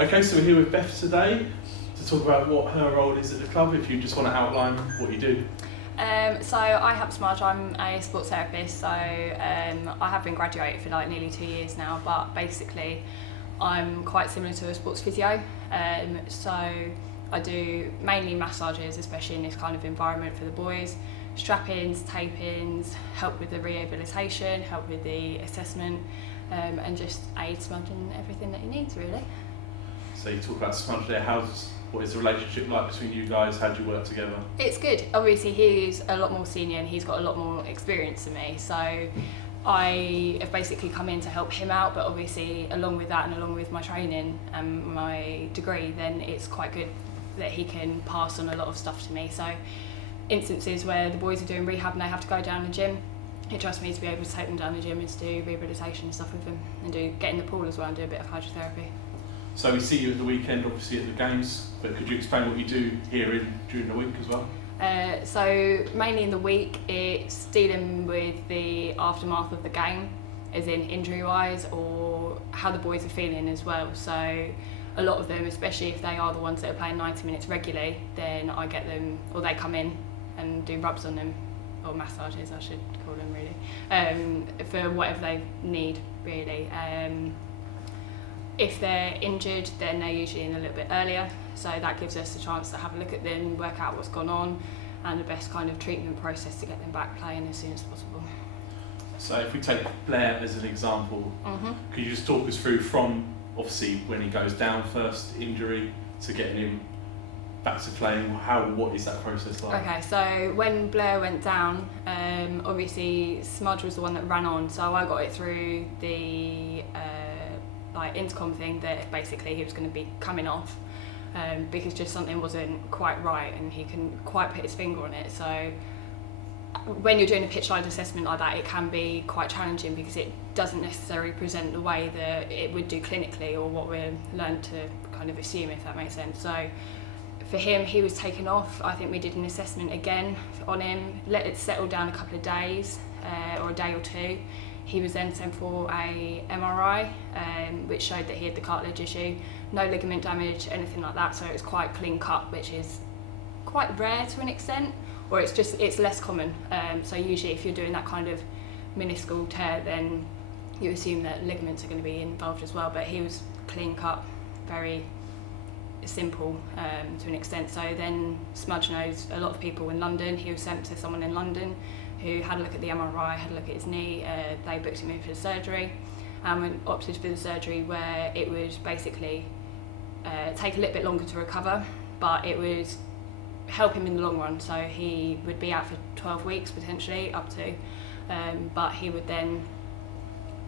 Okay, so we're here with Beth today to talk about what her role is at the club, if you just want to outline what you do. So I help Smudge. I'm a sports therapist, so I have been graduated for like nearly 2 years now, but basically I'm quite similar to a sports physio. So I do mainly massages, especially in this kind of environment for the boys, strap-ins, tape-ins, help with the rehabilitation, help with the assessment, and just aid Smudge in everything that he needs really. So you talk about Smudge there, what is the relationship like between you guys? How do you work together? It's good. Obviously he's a lot more senior and he's got a lot more experience than me, so I have basically come in to help him out, but obviously along with that and along with my training and my degree, then it's quite good that he can pass on a lot of stuff to me. So instances where the boys are doing rehab and they have to go down the gym, he trusts me to be able to take them down the gym and to do rehabilitation and stuff with them, and get in the pool as well and do a bit of hydrotherapy. So we see you at the weekend, obviously at the games, but could you explain what you do here during the week as well? So mainly in the week it's dealing with the aftermath of the game, as in injury wise, or how the boys are feeling as well. So a lot of them, especially if they are the ones that are playing 90 minutes regularly, then I get them, or they come in and do rubs on them, or massages I should call them really, for whatever they need really. If they're injured, then they're usually in a little bit earlier, so that gives us a chance to have a look at them, work out what's gone on, and the best kind of treatment process to get them back playing as soon as possible. So if we take Blair as an example, could you just talk us through from obviously when he goes down first, injury, to getting him back to playing? What is that process like? Okay, so when Blair went down, obviously Smudge was the one that ran on, so I got it through the intercom thing that basically he was going to be coming off, because just something wasn't quite right and he couldn't quite put his finger on it. So when you're doing a pitch side assessment like that, it can be quite challenging because it doesn't necessarily present the way that it would do clinically, or what we're learned to kind of assume, if that makes sense. So for him, he was taken off. I think we did an assessment again on him, let it settle down a couple of days, or a day or two. He was then sent for a MRI, which showed that he had the cartilage issue, no ligament damage, anything like that. So it was quite clean cut, which is quite rare to an extent, or it's less common. So usually if you're doing that kind of minuscule tear, then you assume that ligaments are going to be involved as well. But he was clean cut, very simple to an extent. So then Smudge knows a lot of people in London. He was sent to someone in London who had a look at the MRI, had a look at his knee. They booked him in for the surgery, and we opted for the surgery where it would basically take a little bit longer to recover, but it would help him in the long run. So he would be out for 12 weeks potentially, up to, but he would then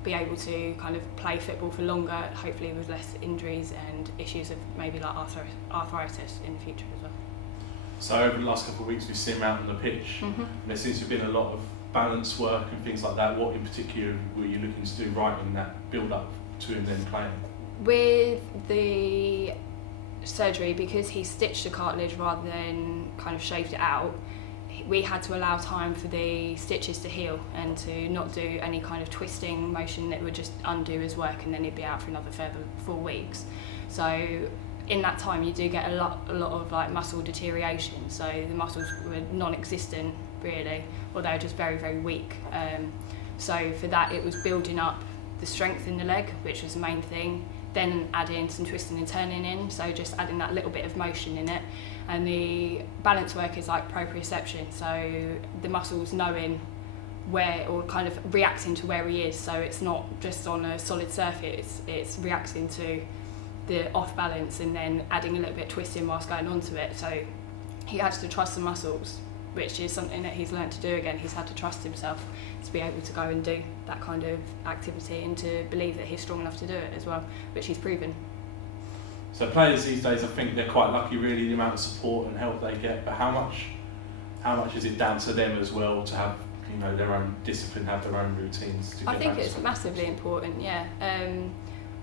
be able to kind of play football for longer, hopefully with less injuries and issues of maybe like arthritis in the future as well. So over the last couple of weeks we've seen him out on the pitch, and there seems to have been a lot of balance work and things like that. What in particular were you looking to do right in that build up to him then playing? With the surgery, because he stitched the cartilage rather than kind of shaved it out, we had to allow time for the stitches to heal and to not do any kind of twisting motion that would just undo his work, and then he'd be out for another further 4 weeks. So in that time you do get a lot of like muscle deterioration, so the muscles were non-existent really, or they were just very, very weak. So for that it was building up the strength in the leg, which was the main thing, then adding some twisting and turning in, so just adding that little bit of motion in it. And the balance work is like proprioception, so the muscles knowing where, or kind of reacting to where he is, so it's not just on a solid surface, it's reacting to the off balance and then adding a little bit of twisting whilst going onto it. So he has to trust the muscles, which is something that he's learnt to do again. He's had to trust himself to be able to go and do that kind of activity, and to believe that he's strong enough to do it as well, which he's proven. So players these days, I think they're quite lucky really, the amount of support and help they get, but how much is it down to them as well to have, you know, their own discipline, have their own routines to get I think it's massively important, yeah.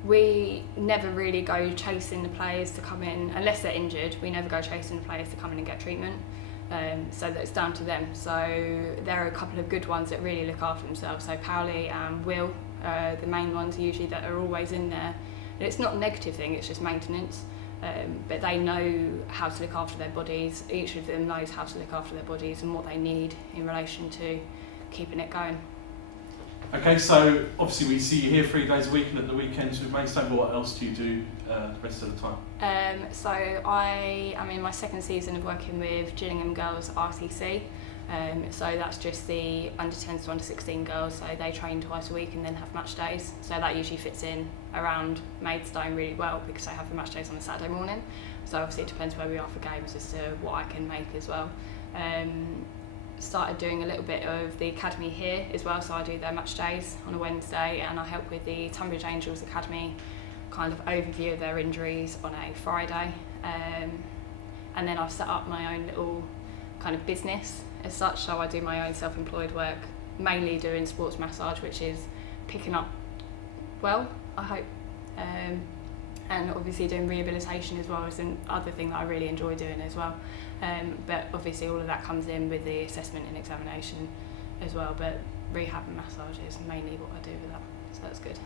We never really go chasing the players to come in, unless they're injured, we never go chasing the players to come in and get treatment. So that it's down to them. So there are a couple of good ones that really look after themselves. So Powley and Will, the main ones usually that are always in there, And it's not a negative thing, it's just maintenance. But they know how to look after their bodies. Each of them knows how to look after their bodies and what they need in relation to keeping it going. Okay, so obviously we see you here 3 days a week and at the weekends with Maidstone, but what else do you do the rest of the time? So I am in my second season of working with Gillingham Girls RCC. So that's just the under 10s to under 16 girls, so they train twice a week and then have match days. So that usually fits in around Maidstone really well because they have the match days on a Saturday morning. So obviously it depends where we are for games as to what I can make as well. Started doing a little bit of the academy here as well, so I do their match days on a Wednesday and I help with the Tunbridge Angels Academy kind of overview of their injuries on a Friday. And then I've set up my own little kind of business as such, so I do my own self-employed work, mainly doing sports massage, which is picking up well, I hope. And obviously doing rehabilitation as well is another thing that I really enjoy doing as well. But obviously all of that comes in with the assessment and examination as well, but rehab and massage is mainly what I do with that, so that's good.